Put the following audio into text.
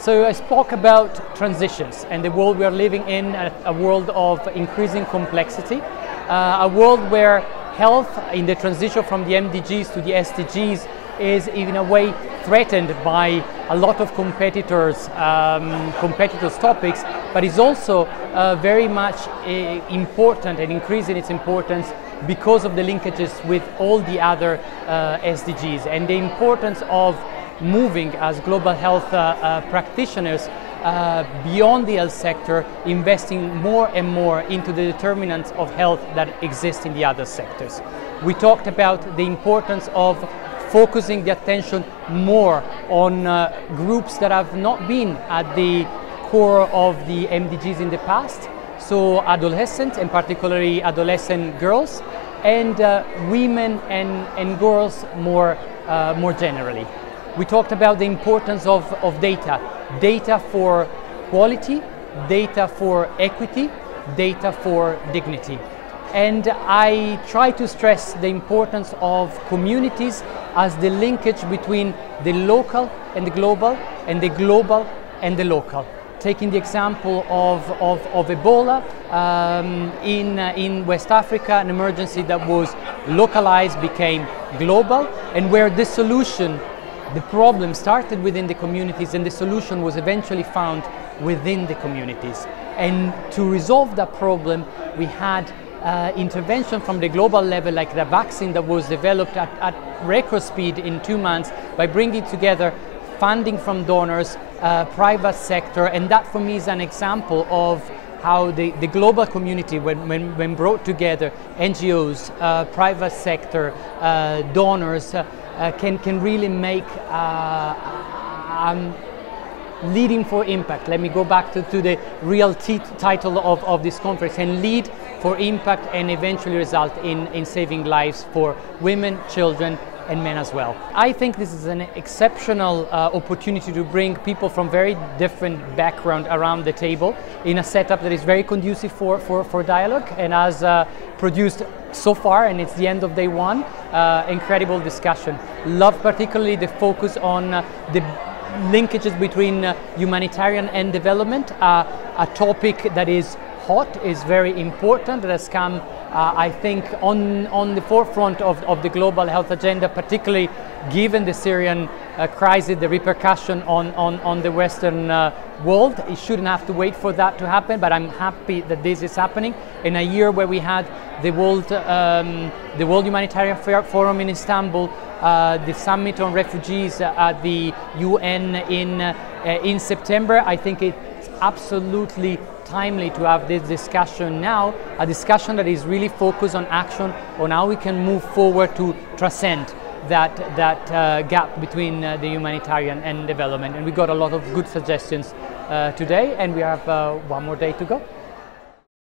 So I spoke about transitions and the world we are living in, a world of increasing complexity, a world where health in the transition from the MDGs to the SDGs is in a way threatened by a lot of competitors' topics, but is also very much important and increasing its importance because of the linkages with all the other SDGs and the importance of moving as global health practitioners beyond the health sector, investing more and more into the determinants of health that exist in the other sectors. We talked about the importance of focusing the attention more on groups that have not been at the core of the MDGs in the past, so adolescents, and particularly adolescent girls, and women and girls more generally. We talked about the importance of data for quality, data for equity, data for dignity. And I try to stress the importance of communities as the linkage between the local and the global, and the global and the local. Taking the example of Ebola in West Africa, an emergency that was localized became global, and where the solution, the problem started within the communities and the solution was eventually found within the communities. And to resolve that problem, we had intervention from the global level, like the vaccine that was developed at record speed in 2 months by bringing together funding from donors, private sector, and that for me is an example of how the global community, when brought together, NGOs, private sector, donors, can really make leading for impact. Let me go back to the real title of this conference, and lead for impact and eventually result in saving lives for women, children, and men as well. I think this is an exceptional opportunity to bring people from very different backgrounds around the table in a setup that is very conducive for dialogue, and has produced so far, and it's the end of day one, incredible discussion. Love particularly the focus on the linkages between humanitarian and development, a topic that is hot, is very important, that has come I think on the forefront of the global health agenda, particularly given the Syrian crisis, the repercussion on the Western world. It shouldn't have to wait for that to happen, but I'm happy that this is happening in a year where we had the World Humanitarian Forum in Istanbul, the Summit on Refugees at the UN in September. I think it's absolutely timely to have this discussion now, a discussion that is really focused on action, on how we can move forward to transcend that gap between the humanitarian and development. And we got a lot of good suggestions today, and we have one more day to go.